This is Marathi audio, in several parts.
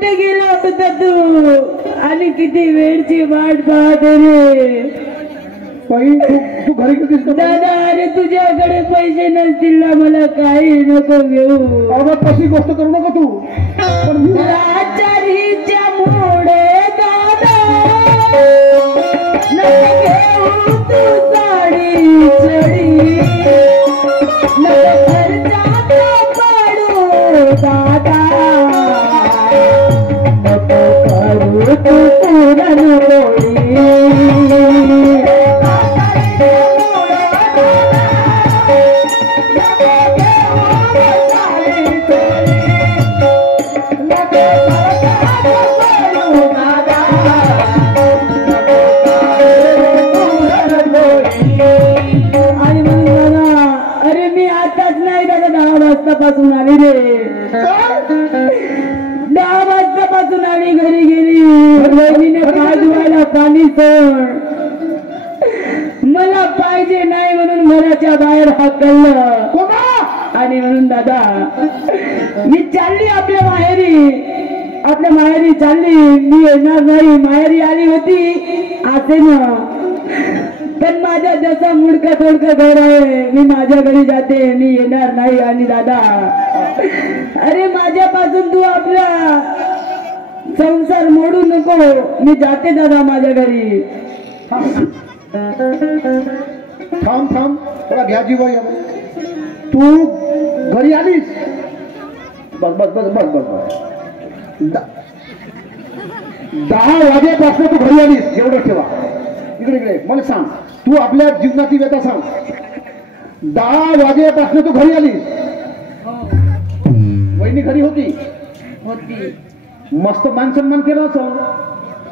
कुठे गेला होता तू आणि किती वेळची वाट पाहत रे बाई तू घरी गेलीस का दादा अरे तुझ्याकडे पैसे नसतील ना मला काही नको घेऊ बाबा तशी गोष्ट करू नका तू पण आचारीच्या मोडे दादा नको घेऊ तू साडी चढी नको खर्चात पडू दादा नको करू तू पुरणपोळी पासून आली रे 10 वाजतापासून आली घरी गेली वहिनीने पाय धुवायला पाणी सोड मला पाहिजे नाही म्हणून घराच्या बाहेर हाकललं आणि म्हणून दादा मी चालली आपल्या माहेरी चालली मी येणार नाही माहेरी आली होती असे ना पण माझ्या जसा मुडका तोडका घर आहे मी माझ्या घरी जाते मी येणार नाही आणि दादा अरे माझ्यापासून तू आपला संसार मोडू नको मी जाते दादा माझ्या घरी थांब थोडा घ्या जीव तू घरी आलीस बस 10 वाजेपासून तू घरी आलीस एवढं ठेवा इकडे मला सांग तू आपल्या जीवनाची व्यथा सांग 10 वाजेपासून तू घरी आलीस वहिनी घरी होती मस्त मान सन्मान केला असं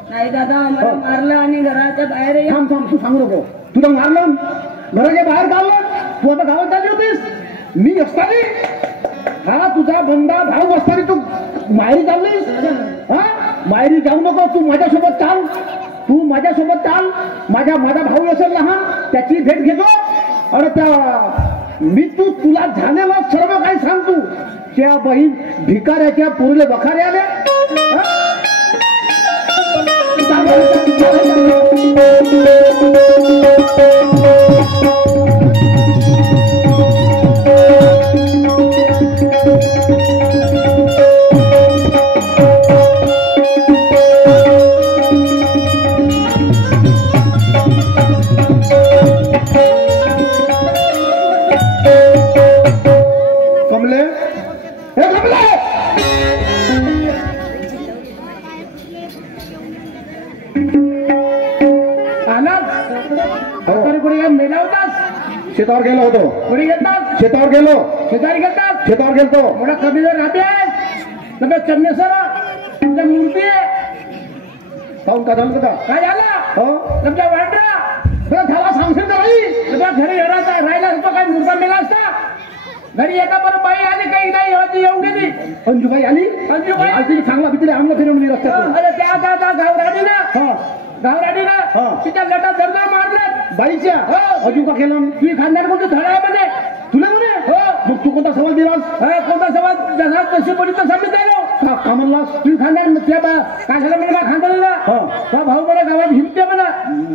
नाही दादा मला मारलं आणि घराच्या बाहेर थांब तू सांगू नको तुला मारलं घराच्या बाहेर काढलं तू आता गावात आली होतीस मी असतानी हा तुझा बंदा भाऊ असतानी तू माहेरी चाललीस हा माहेरी जाऊ नको तू माझ्यासोबत चाल माझा भाऊ असेल लहान त्याची भेट घेतो अरे मी तुला झालेला सर्व काही सांगतो त्या बहीण भिकाऱ्याच्या पोरीला वखारे आले शेतावर गेलो होतो कुणी घेतात शेतावर गेलतो मोठा कधी जर राहते आहे चन्नेसर तुमच्या मूर्ती पाहून का झालं का काय झालं हो तुमच्या वांड्रा झाला सांगशील तर तुझ्या घरी राहिला असतो काय मूर्ता मेला असता घरी एका बरोबर बाई आली काही नाही होती येऊन गेली अंजूबाई आली चांगला भीतीला आमला फिरवून रस्त्यात अरे त्या गावराडी ना तिच्या लटा दर्जा मारल्यात बाईच्या अजून का केलं तुझी खानदार कोणतं धड आहे म्हणे तुला म्हणे हो मग तू कोणता सवाल दिलास कोणता सवाल जसा कशी पडी तसा मी द्यायलो का म्हणलास तुझी खानदार त्या काय झालं म्हणे खानदारीला हा भाऊ मला गावात हिंडते म्हणा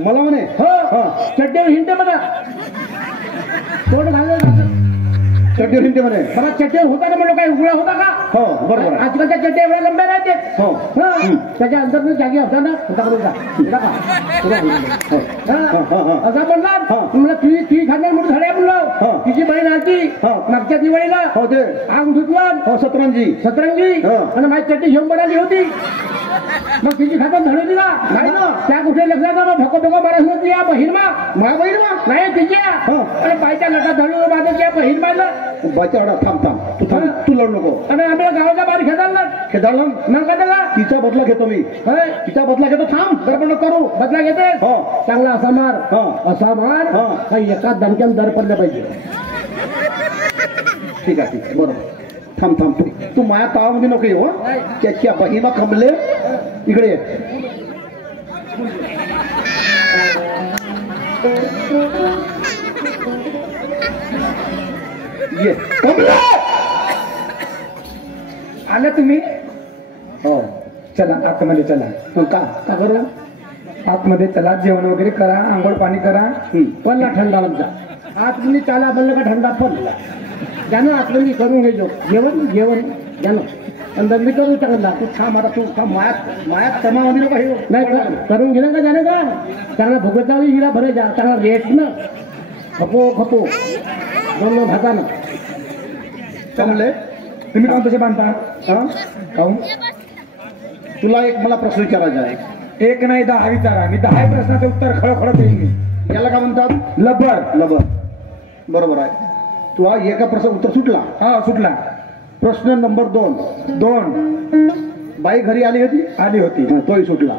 मला म्हणे हो चड्डीवर हिंडते म्हणा तोंड घालून चड्डीवर हिंडते म्हणे मला चड्डीवर होता ना म्हणून काही उघडा होता का हो बरोबर आजकालच्या चड्ड्या एवढ्या लंब्या राहते हो त्याच्या अंतर जागी होता ना असा म्हणला मला तुझी खानदार म्हणून झाडे म्हणलं तिची बहीण आलती मागच्या दिवाळीला हो ते आग धुतलं हो सतरंजी आणि माझी चड्डी घेऊन बनाली होती मग तिची खातर धडवली ना नाही ना त्या कुठे लक्षात मग भको मारत होती या बहीण माझ्या बहीण नाही तिच्या आणि बाईच्या लटा धडू माझं त्या बहीण मारलं बायचा थांब तू लढू नको आणि आपल्या गावाच्या बाहेर खेळायला मग का तिचा बदला घेतो मी तिचा बदला घेतो थांब दर्पण करू बदला घेते हो चांगला असा मार काही एका दणक्यात दर पडलं पाहिजे ठीक आहे बरोबर थांब तू माया तावामध्ये नको येऊ त्याच्या बहिमा कमले इकडे ये आलं तुम्ही हो चला आतमध्ये चला. मग का का करू आतमध्ये चला, जेवण वगैरे करा, आंघोळ पाणी करा. पडला थंडा आमचा आतमध्ये चाला बनलं का थंडा पडला त्यानं आतमध्ये करून घ्यायचो जेवण जेवण त्यानं अंदर मी करू टाकला तू खा मारा तू खा मायात मायात तमामध्ये नको हे नाही करून घेणं का त्यानं का चांगला भुगतावी हिरा भरायचा चांगला रेट ना खपो खपो दोन भातानं चांगले. तुम्ही काऊन तसे बांधता? हा काऊन? तुला एक मला प्रश्न विचारायचा आहे. एक नाही 10 विचारा. मी 10 प्रश्नाचं उत्तर खळखळत येईल मी. याला काय म्हणतात? लबर. लबर. बरोबर आहे. तू हा एका प्रश्न उत्तर सुटला. हा सुटला. प्रश्न नंबर 2. बाई घरी आली होती तोही सुटला.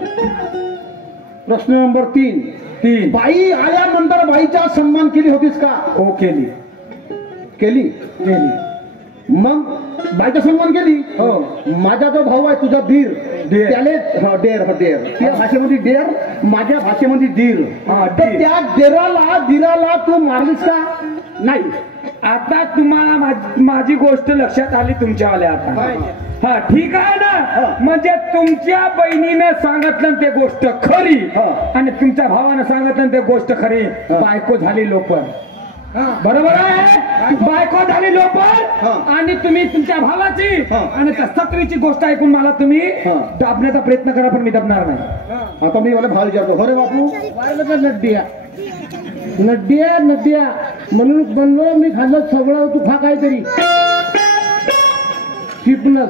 प्रश्न नंबर 3. बाई आल्यानंतर बाईचा सन्मान केली होतीस का? हो केली. केली. मग बाईचा सन्मान केली. हो. माझा जो भाऊ आहे तुझा धीर धीर. त्याले डेर त्या भाषेमध्ये डेर माझ्या भाषेमध्ये धीर. हा, तर धीर. त्या धीराला तू मारलीस का? नाही. आता तुम्हाला माझी गोष्ट लक्षात आली तुमच्यावाल्या आता. हा ठीक आहे ना. म्हणजे तुमच्या बहिणीनं सांगितलं ते गोष्ट खरी आणि तुमच्या भावानं सांगितलं ते गोष्ट खरी. बायको झाली लोपर. बरोबर आहे. बायको झाली लोपर आणि तुम्ही तुमच्या भावाची आणि त्या सत्रीची गोष्ट ऐकून मला तुम्ही दाबण्याचा प्रयत्न करा पण मी दाबणार नाही. आता मी मला भाव विचारतो. अरे बापू नड्डिया म्हणून बनलो मी खाल्लं सगळं तू खा काहीतरी शिपनस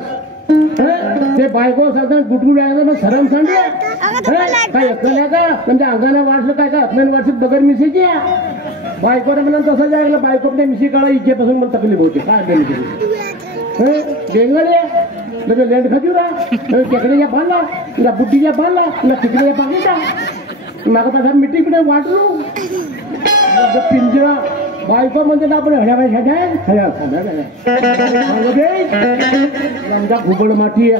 ते बायको साधा गुटगुट आहे मग सरम सांगल्या काय अकल्या का म्हणजे अंगाला वाढलं काय का आपल्याला वाटत बगर मिशीची बायकोने म्हणून तसं जायला बायकोने मिशी काढा इच्छेपासून मला तकलीफ होते. काय बेंगल लेंड खजूरा टेकड्याच्या बांधला ना बुद्धीच्या बांधला ना तिकड्या बांधला माग तसा मिठीकडे वाटलो पिंजरा बायको म्हणते ना आपण हड्या घुबड माती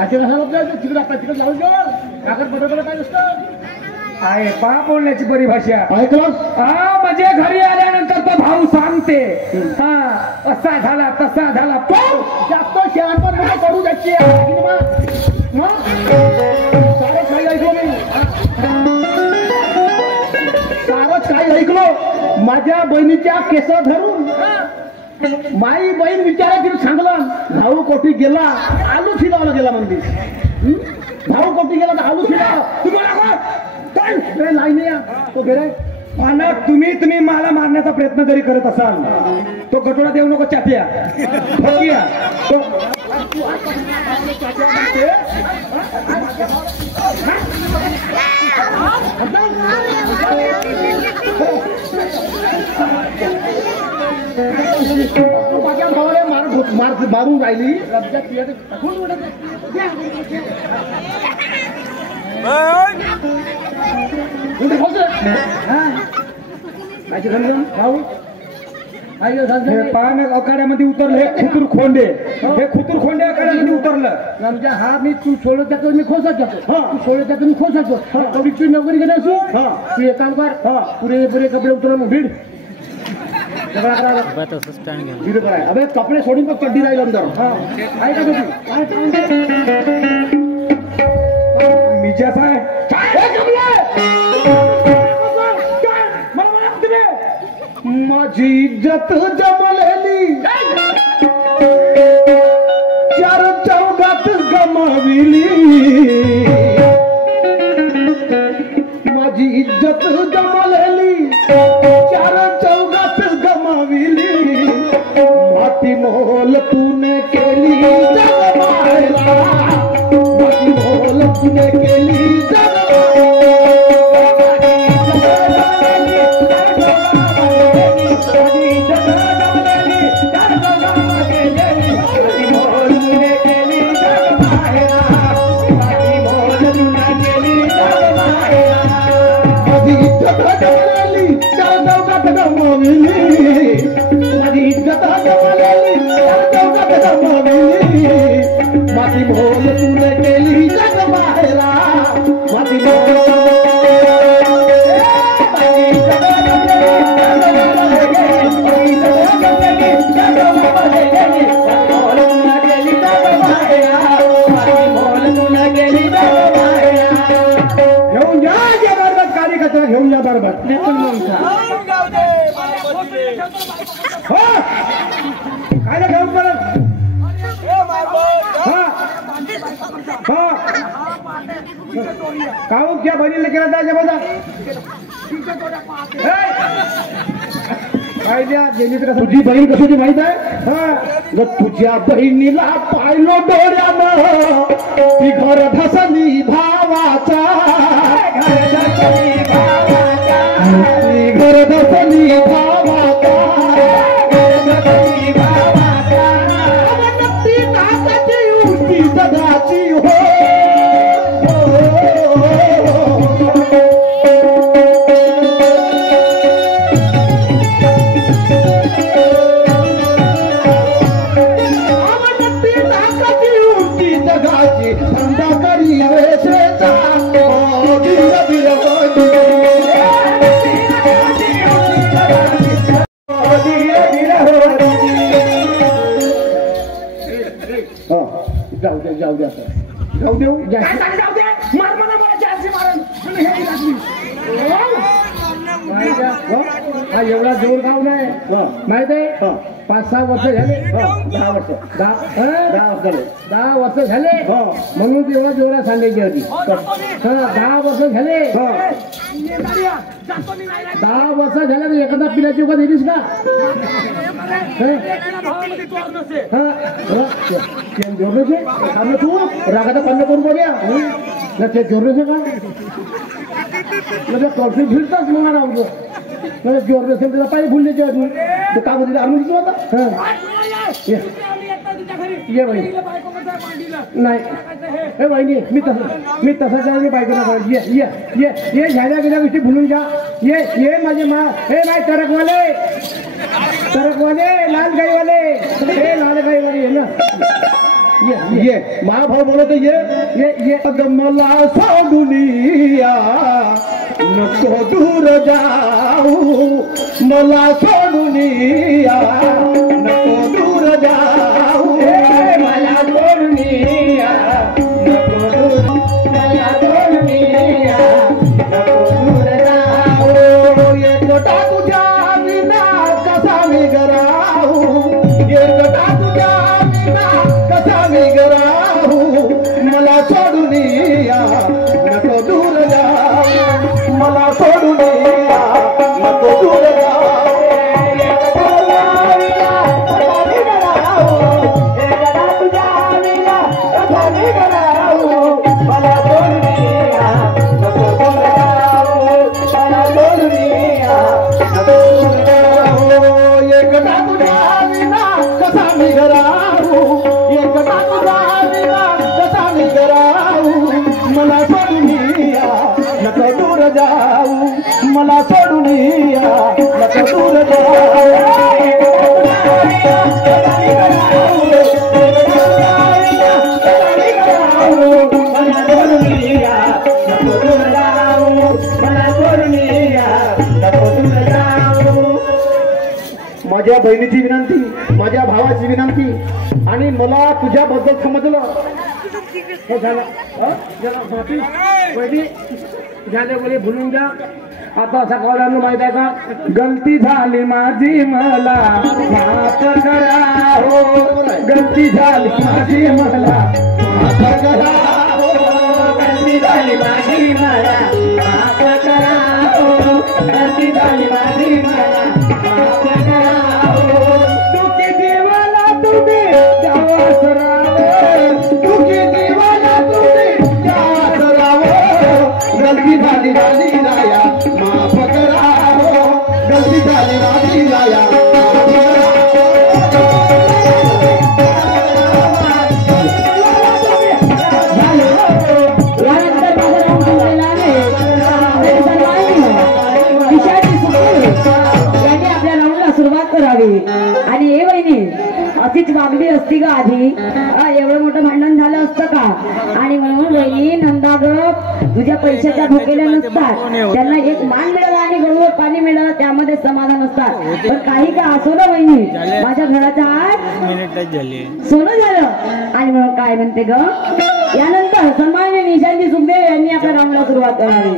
तिकडे तिकडे जाऊन कागद बरोबर काय नसतं आहे पा बोलण्याची परिभाषा ऐकलास. हा म्हणजे घरी आल्यानंतर तो भाऊ सांगते हा असा झाला तसा झाला जास्त शहरपण नको करू द्यायची सारच काही ऐकलो मी सारच काही ऐकलो माझ्या बहिणीच्या केस धरून माई बहीण विचारायची सांगलं भाऊ कोठी गेला आलू फिरावला गेला म्हणते. भाऊ कोठी गेला तर आलू फिरावला तुम्हाला नाही तो गेलाय. मला तुम्ही मला मारण्याचा प्रयत्न जरी करत असाल तो गटोडा देऊ नको चाट्या फकिया तो माझ्या भावाला मारून राहिली. आखाड्यामध्ये उतरलं हे खुतूर खोंडे आखाड्यामध्ये उतरलं. आमच्या हा मी तू सोडत जातो मी खोसत जातो तू सोडत जातो मी खोसत जातो कवडीची नोकरी केली असू तू एक काम कर पुरे कपडे उतरव मग भीड अबे कपडे सोडून मग चड्डी राहील अंदर. आहे का मी जसा आहे माझी इज्जत जमलेली 4 चौघात गमाविली. माझी इज्जत जमलेली 4 चौघात गमाविली. माती मोल तूने केली जग मायला माती मोल तूने केली जग माझी इज्जत गमावली माझी भोल तुने केली जग मायला माझी काहू क्या बहिणीला केला त्याच्या बघा काय द्या तुझी बहीण कशाची माहित आहे जर तुझ्या बहिणीला पाहिलो डोळ्यानं ती घर धसली भावाचा घर धसली भावाचा ती नाकाची उलटी जगाची हो जाऊ द्या जाऊ देऊ मार म्हणा मला जास्त मारण हा एवढा जोर गाव नाही माहित आहे 5-6 वर्ष झाले 10 वर्ष 10 वर्ष झाले म्हणून तेव्हा जोरा सांगायची होती 10 वर्ष झाले 10 वर्ष झाले तर एखादा पिल्याची उभा दिलीस का तू रागाचा पन्न करून बघ्या ते जोरले का कॉफी फिरताच म्हणा आमचं जोर नसेल त्याला पाहिजे भुलण्याचे अजून ते कागद आणून दिसू आता ये बाई नाही हे बाईनी मी तसं बायकोला पाहिजे ये झाल्या गेल्या गोष्टी भुलून जा ये माझे मा हे नाही तरकवाले लाल गाईवाले हे लाल गाईवाले ये ना ये महाभाव बोलतो ये मला सोडूनिया नको दूर जाऊ मला सोडूनिया नको दूर जाऊ मला सोडूनिया नको दूर मला सोडूनिया नको दूर जाऊ एकटा तुझ्या विना कसा मी गराऊ एकटा तुझ्या विना कसा मी गराऊ मला सोडूनिया नको दूर जाऊ मला सोडूनिया नको दूर जाऊ मला सोडून या नको दूर माझ्या बहिणीची विनंती माझ्या भावाची विनंती आणि मला तुझ्याबद्दल समजलं हे झालं झाले बोले भुलून जा आता असा कॉलांना माहित आहे का गलती झाली माझी मला माफ करा हो गलती झाली माझी मला माफ करा हो गलती झाली माझी मला माफ करा हो गलती झाली माझी मला माफ करा हो तुझी देवाला तुम्ही जावा सराव तुझी देवाला तुम्ही जावा सराव गलती झाली माझी राया माफ करा हो गलती झाली माझी राया आणि हे वहिनी अशीच वागली असती का आधी एवढं मोठं भांडण झालं असतं का आणि म्हणून वहिनी नंदा ग तुझ्या पैशाच्या भोकेल्या नसतात त्यांना एक मान मिळाला आणि गळूवर पाणी मिळालं त्यामध्ये समाधान असतात पण काही का असो ना वहिनी माझ्या घराच्या आत सोनं झालं आणि म्हणून काय म्हणते ग यानंतर सन्माननीय निशांती सुखदेव यांनी आपल्या राऊंडला सुरुवात करावी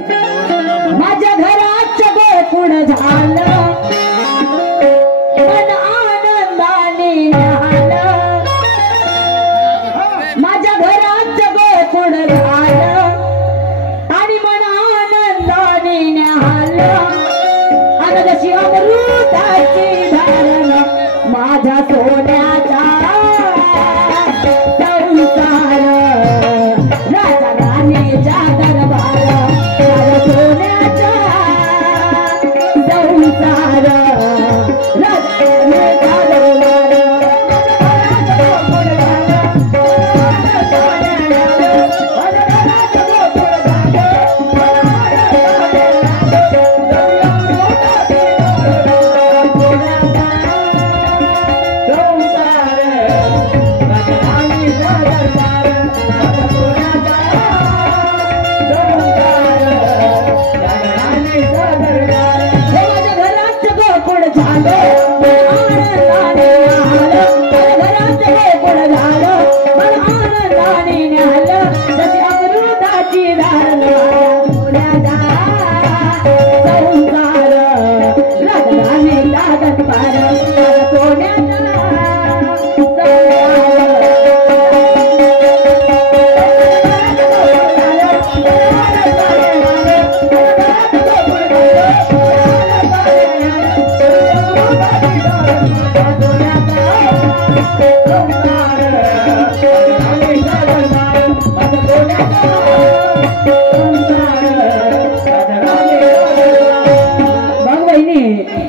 माझ्या घरात गोकुळ झालं माझ्या घरात गोकुळ झालं माझ्या सोन्याचा संसार राजा राणीच्या दरबार माझ्या सोन्याचा संसार राजा राणीच्या दरबार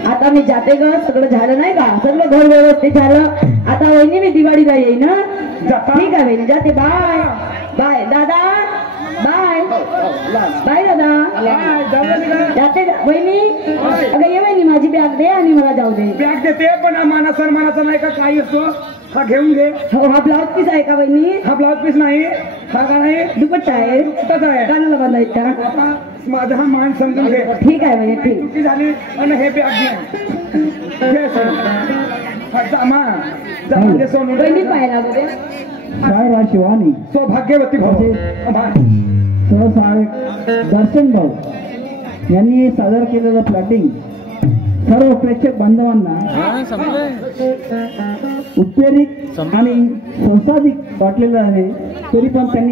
आता मी जाते ग सगळं झालं नाही का सगळं घर व्यवस्थित झालं आता वहिनी मी दिवाळीला येईन ना ठीक आहे वहिनी जाते बाय बाय दादा बाय बाय दादा जाते वहिनी अगं ये वहिनी माझी बॅग दे आणि मला जाऊ दे बॅग देते पण माना सन्मानाचा नाही का काही असतो हा घेऊन घे हो हा ब्लाउज पीस आहे का वहिनी हा ब्लाउज पीस नाही हा का नाही दुपट्टा आहे दुपट्टाचा आहे कानाला बांधायचा आता माझा हा मान समजून घे ठीक आहे वहिनी ठीक चुकी झाली आणि हे बॅग घे जामा सोनू वहिनी पाहायला बघे काय शिवानी सौभाग्यवती भाऊ सहसहायक दर्शन भाऊ यांनी सादर केलेलं प्लॅटिंग सर्व प्रेक्षक बांधवांना उत्तेजित आणि संसाधिक वाटलेलं आहे तरी पण त्यांनी